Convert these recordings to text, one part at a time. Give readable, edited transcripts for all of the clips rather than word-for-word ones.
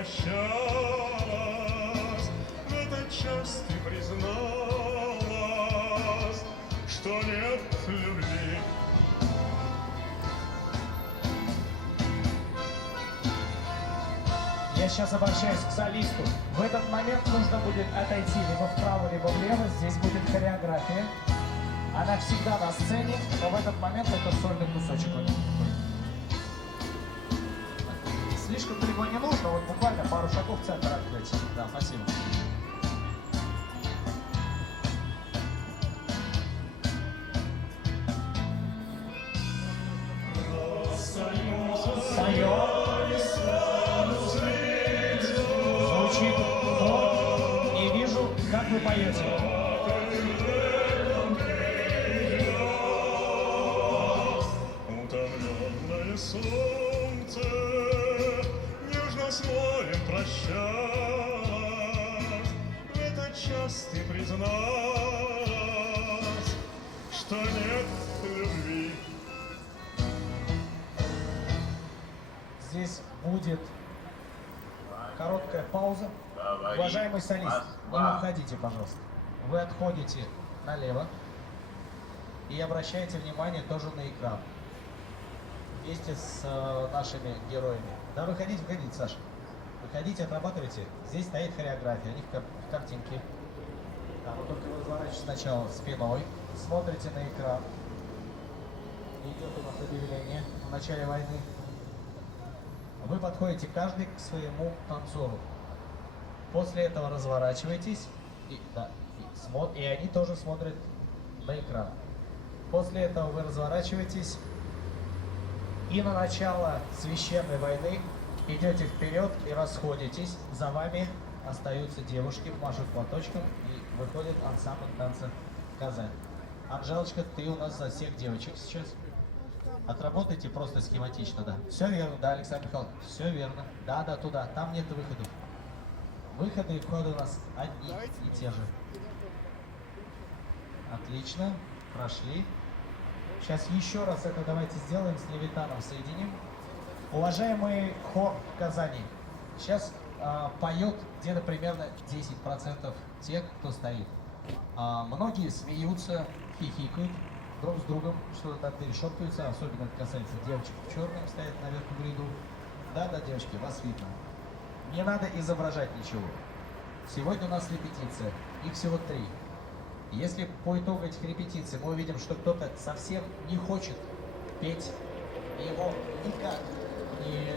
прощалась, в этот час ты призналась, что нет любви. Я сейчас обращаюсь к солисту. В этот момент нужно будет отойти либо вправо, либо влево. Здесь будет хореография. Она всегда на сцене, но в этот момент это сольный кусочек. Слишком далеко не нужно, вот буквально пару шагов в центр открыть. Да, спасибо. Звучит хор. Не вижу, как вы поете. Утомленное солнце нежно с морем прощалось, в этот час ты призналась, что нет любви. Здесь будет короткая пауза. Уважаемый солист, не уходите, пожалуйста. Вы отходите налево и обращайте внимание тоже на экран. Вместе с нашими героями. Да, выходите, Саша. Выходите, отрабатывайте. Здесь стоит хореография, они в картинке. Да, вот только вы разворачиваетесь сначала спиной, смотрите на экран. Идет у нас объявление в начале войны. Вы подходите каждый к своему танцору. После этого разворачиваетесь, и они тоже смотрят на экран. После этого вы разворачиваетесь и на начало священной войны идете вперед и расходитесь. За вами остаются девушки, машут платочком, и выходит ансамбль танца «Казань». Анжелочка, ты у нас за всех девочек сейчас. Отработайте просто схематично, да. Все верно, да, Александр Михайлович, все верно. Да, туда, там нет выходов. Выходы и входы у нас одни и те же. Отлично, прошли. Сейчас еще раз это давайте сделаем, с Левитаном соединим. Уважаемый хор Казани, сейчас поет где-то примерно 10% тех, кто стоит. Многие смеются, хихикают друг с другом, что-то там перешептываются, особенно это касается девочек в черном, стоят наверху в ряду. Да, девочки, вас видно. Не надо изображать ничего. Сегодня у нас репетиция, их всего 3. Если по итогу этих репетиций мы увидим, что кто-то совсем не хочет петь, его никак не,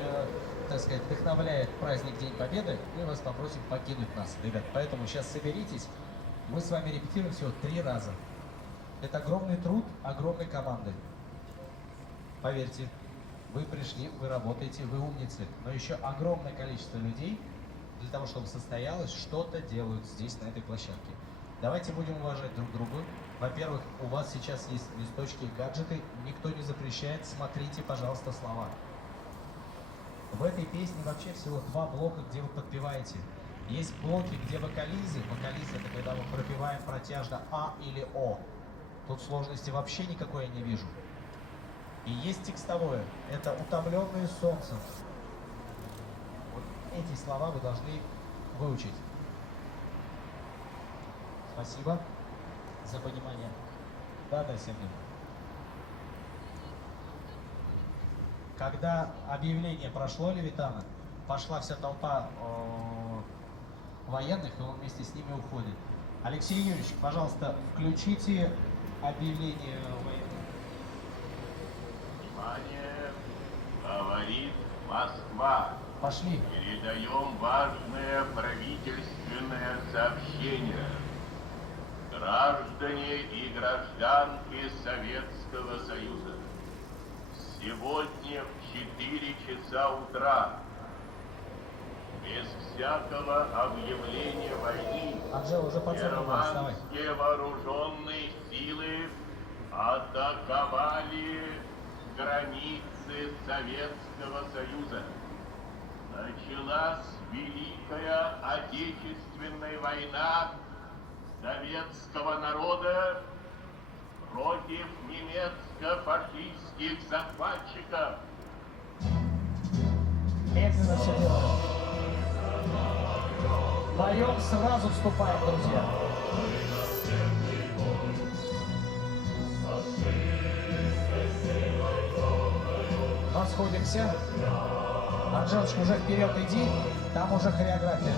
так сказать, вдохновляет праздник День Победы, мы вас попросим покинуть нас, ребят. Поэтому сейчас соберитесь, мы с вами репетируем всего 3 раза. Это огромный труд огромной команды. Поверьте, вы пришли, вы работаете, вы умницы, но еще огромное количество людей для того, чтобы состоялось, что-то делают здесь, на этой площадке. Давайте будем уважать друг друга. Во-первых, у вас сейчас есть листочки и гаджеты, никто не запрещает, смотрите, пожалуйста, слова. В этой песне вообще всего 2 блока, где вы подпеваете. Есть блоки, где вокализы. Вокализы — это когда мы пропеваем протяжно А или О. Тут сложности вообще никакой я не вижу. И есть текстовое. Это «Утомленные солнцем». Вот эти слова вы должны выучить. Спасибо за понимание. Да, Сергей. Когда объявление прошло Левитана, пошла вся толпа военных, и он вместе с ними уходит. Алексей Юрьевич, пожалуйста, включите объявление военных. Внимание! Говорит Москва. Пошли. Передаем важное правительственное сообщение. Граждане и гражданки Советского Союза, сегодня в 4 часа утра, без всякого объявления войны, Анжела, уже по центру, вставай. германские вооруженные силы атаковали границы Советского Союза. Началась Великая Отечественная война советского народа против немецко-фашистских захватчиков. Медленно все делаем. Поем, сразу вступаем, друзья. Расходимся. Анжелочка, уже вперед иди, там уже хореография.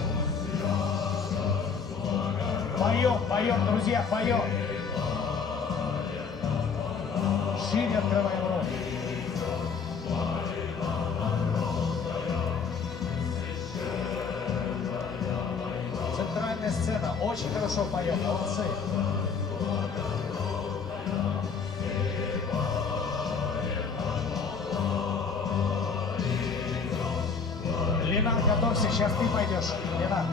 Поем, друзья, поем. Шире открываем рот. Центральная сцена, очень хорошо поем, молодцы. Ленар, готовься, сейчас ты пойдешь. Ленар.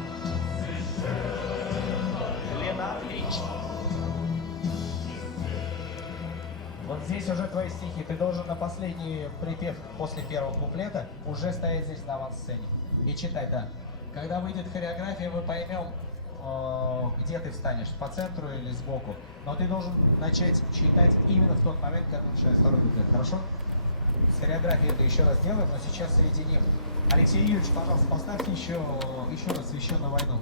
Ленар, отлично. Вот здесь уже твои стихи. Ты должен на последний припев после первого куплета уже стоять здесь на авансцене. И читать, да. Когда выйдет хореография, мы поймем, где ты встанешь, по центру или сбоку. Но ты должен начать читать именно в тот момент, когда начинается второй куплет. Хорошо? С хореографией это еще раз делаем, но сейчас соединим. Алексей Юрьевич, пожалуйста, поставьте еще раз «Священную войну».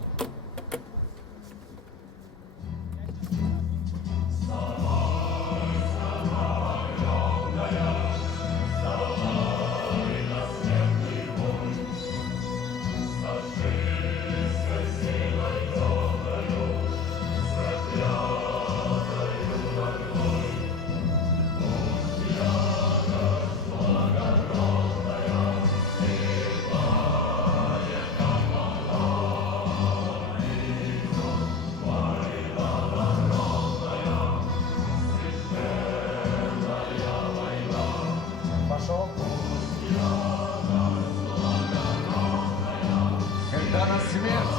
Пошел. Когда на смерть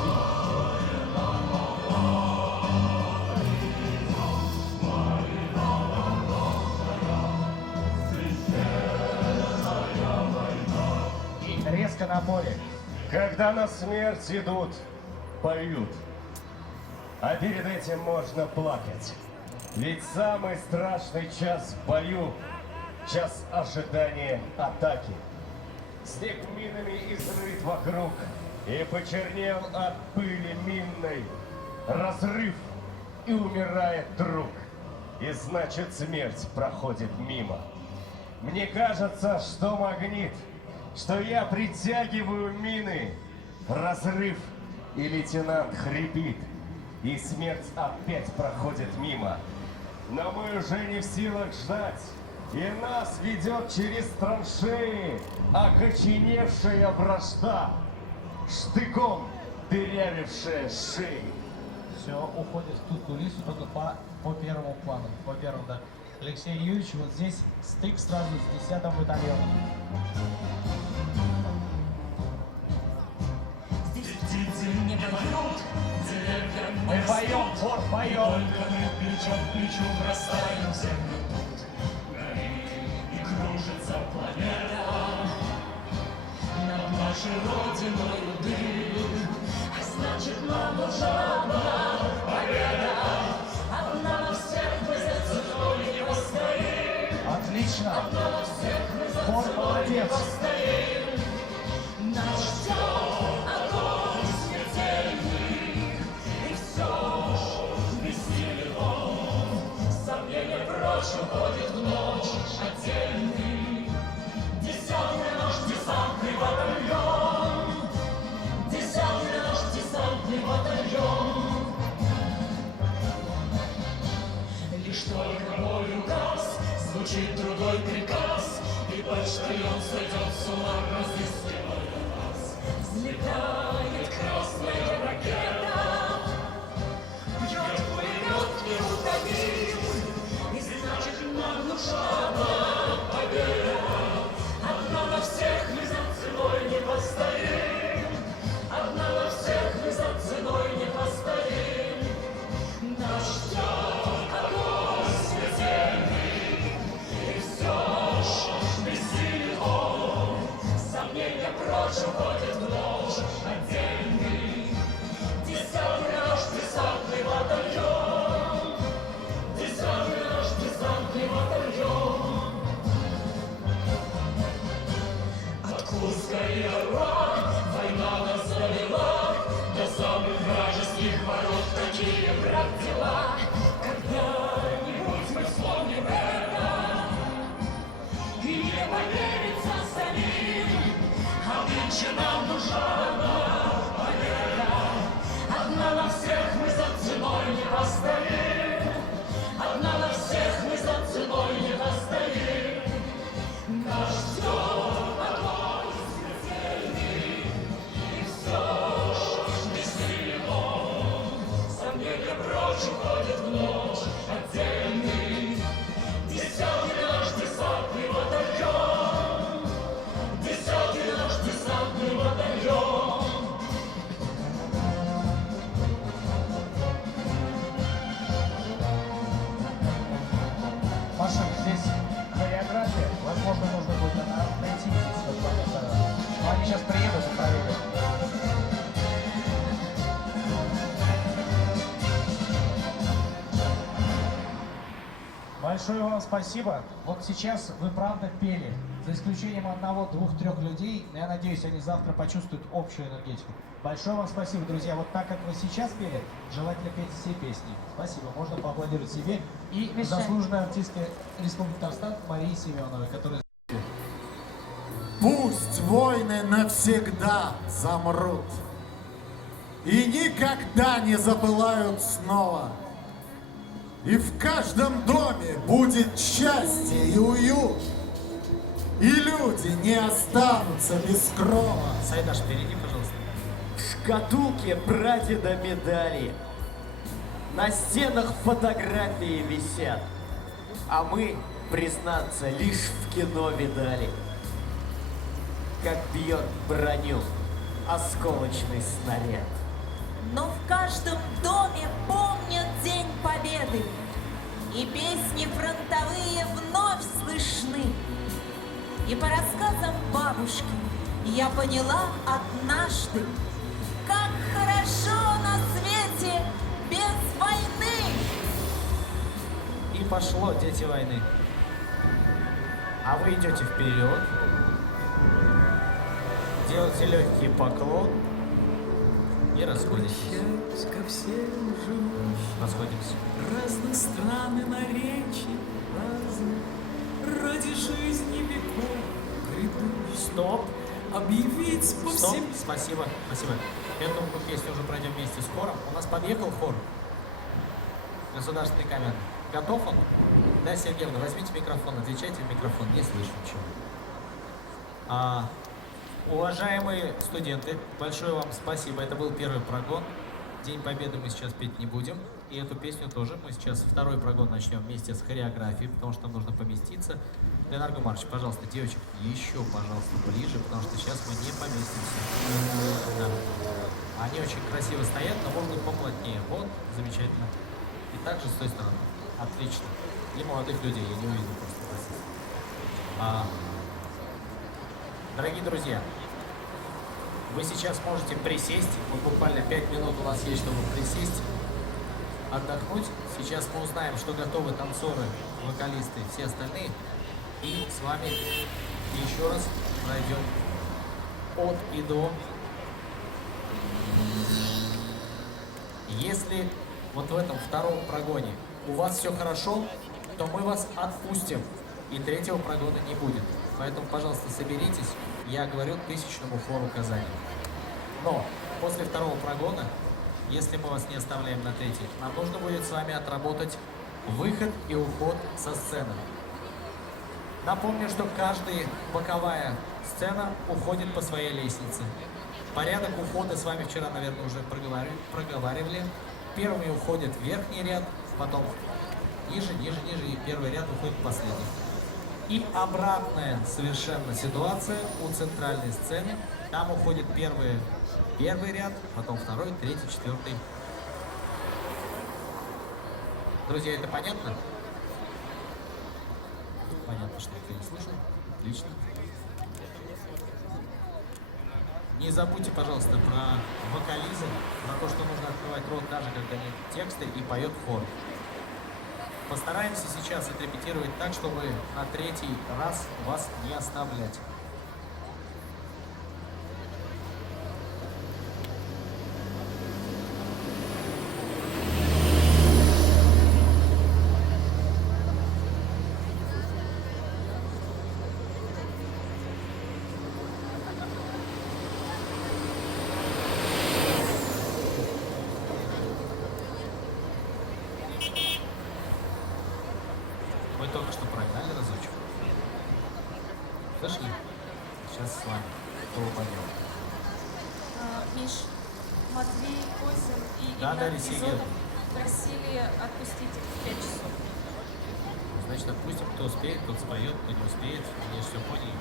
И резко на поле. Когда на смерть идут, поют. А перед этим можно плакать. Ведь самый страшный час в бою — час ожидания атаки. Снег минами изрыт вокруг и почернел от пыли минной. Разрыв, и умирает друг. И значит, смерть проходит мимо. Мне кажется, что магнит, что я притягиваю мины. Разрыв, и лейтенант хрипит, и смерть опять проходит мимо. Но мы уже не в силах ждать, и нас ведет через траншеи окоченевшая вражда, штыком дырявившая шеи. Все, уходит в ту кулису, только по первому плану, по первому, да. Алексей Юрьевич, вот здесь стык сразу с 10-м батальоном. Здесь птицы не поют, деревья Мы поем, хор, поем. только мы плечо к плечу бросаем землю тут. Горит и кружится планета над нашей родиной дым. А значит, нам нужна одна победа. Одна на всех мы за ценой не постоим. Отлично. Одна на всех мы за Хор, ценой не молодец. постоим. Нас ждет огонь смертельный, и все ж бессилен он. Сомнения прочь уходит в ночь отдельный. 10-й наш десантный батальон. Большое вам спасибо. Вот сейчас вы правда пели. За исключением одного, двух, трех людей. Я надеюсь, они завтра почувствуют общую энергетику. Большое вам спасибо, друзья. Вот так, как вы сейчас пели, желательно петь все песни. Спасибо. Можно поаплодировать себе. И Миша. заслуженная артистка Республики Татарстан Марии Семеновой, которая... Пусть войны навсегда замрут и никогда не запылают снова. И в каждом доме будет счастье и уют, и люди не останутся без крова. Сайдаш, впереди, пожалуйста. В шкатулке прадеда медали. На стенах фотографии висят. А мы, признаться, лишь в кино видали, как бьет броню осколочный снаряд. Но в каждом доме помнят День Победы, и песни фронтовые вновь слышны. И по рассказам бабушки я поняла однажды, как хорошо на свете без войны. И пошло, дети войны. А вы идете вперед, делаете легкий поклон и расходитесь. Ко всем живущим, Расходимся. разных стран и наречий разных, ради жизни веков грядущих, Стоп. объявить по Стоп. всем... Спасибо. Спасибо. Эту песню уже пройдем вместе с хором. У нас подъехал хор. Государственный камер. Готов он? Да, Сергеевна, возьмите микрофон, отвечайте в микрофон. Не слышу ничего. Уважаемые студенты, большое вам спасибо. Это был первый прогон. День Победы мы сейчас петь не будем. И эту песню тоже. Мы сейчас второй прогон начнем вместе с хореографией, потому что нам нужно поместиться. Леонард Гумарович, пожалуйста, девочек, еще, пожалуйста, ближе, потому что сейчас мы не поместимся. Да. Они очень красиво стоят, но можно поплотнее. Вот, замечательно. И также с той стороны. Отлично. И молодых людей, я не увидел просто. Дорогие друзья, вы сейчас можете присесть. Вот буквально 5 минут у нас есть, чтобы присесть, отдохнуть. Сейчас мы узнаем, что готовы танцоры, вокалисты, все остальные. И с вами еще раз пройдем от и до. Если вот в этом втором прогоне у вас все хорошо, то мы вас отпустим, и третьего прогона не будет. Поэтому, пожалуйста, соберитесь. Я говорю тысячному хору Казани. Но после второго прогона, если мы вас не оставляем на третий, нам нужно будет с вами отработать выход и уход со сцены. Напомню, что каждая боковая сцена уходит по своей лестнице. Порядок ухода с вами вчера, наверное, уже проговаривали. Первыми уходит верхний ряд, потом ниже, и первый ряд уходит последний. И обратная совершенно ситуация у центральной сцены. Там уходит первый ряд, потом второй, третий, четвертый. Друзья, это понятно? Понятно, что никто не слышал. Отлично. Не забудьте, пожалуйста, про вокализм, про то, что нужно открывать рот даже когда нет текста и поет хор. Постараемся сейчас отрепетировать так, чтобы на третий раз вас не оставлять. Мы только что прогнали разочек. Слышали? Сейчас с вами. Кто пойдем? Миш, Матвей, Козин и Да, Игнат Алексей Бизонов просили отпустить их в 5 часов. Значит, отпустим, кто успеет, тот споет, кто не успеет. Они же все поняли.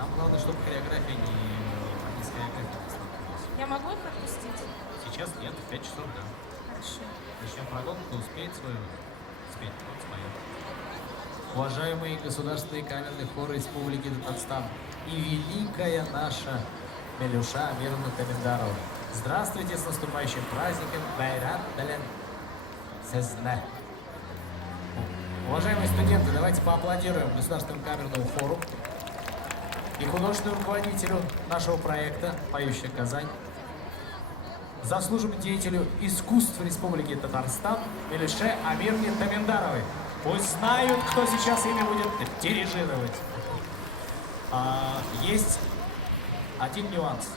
Нам главное, чтобы хореография они с хореографией не столкнулись. Я могу их отпустить? Сейчас нет, в 5 часов, да. Хорошо. Начнем прогон, кто успеет свою спеть, тот споет. Уважаемые государственные камерные хоры Республики Татарстан и великая наша Мелюша Амировна Комендарова. Здравствуйте с наступающим праздником Байрам Дален Сезне. Уважаемые студенты, давайте поаплодируем Государственному камерному хору и художественному руководителю нашего проекта «Поющая Казань», заслуженному деятелю искусств Республики Татарстан Мелише Амирне Таминдаровой. Пусть знают, кто сейчас ими будет дирижировать. Есть один нюанс.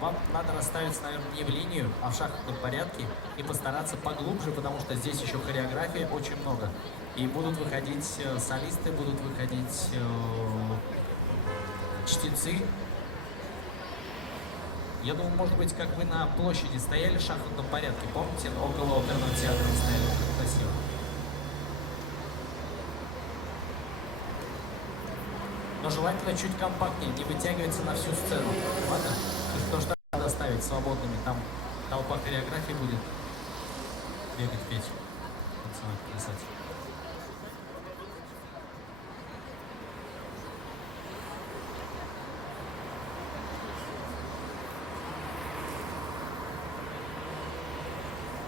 Вам надо расставиться, наверное, не в линию, а в шахматном порядке и постараться поглубже, потому что здесь еще хореографии очень много. И будут выходить солисты, будут выходить чтецы. Я думаю, может быть, как вы на площади стояли в шахматном порядке, помните, около оперного театра вы стояли, как красиво. Но желательно чуть компактнее, не вытягиваться на всю сцену, ладно? Потому что надо оставить свободными, там толпа хореографии будет бегать, петь, танцевать, плясать.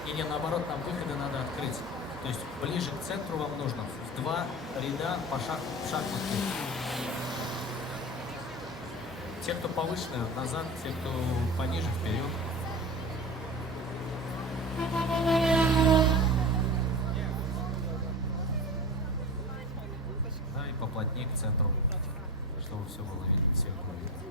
Или наоборот, нам выходы надо открыть. То есть ближе к центру вам нужно в 2 ряда по шахматке. Те, кто повыше, назад, те, кто пониже, вперед. Да, и поплотнее к центру, чтобы все было видно, всех было видно.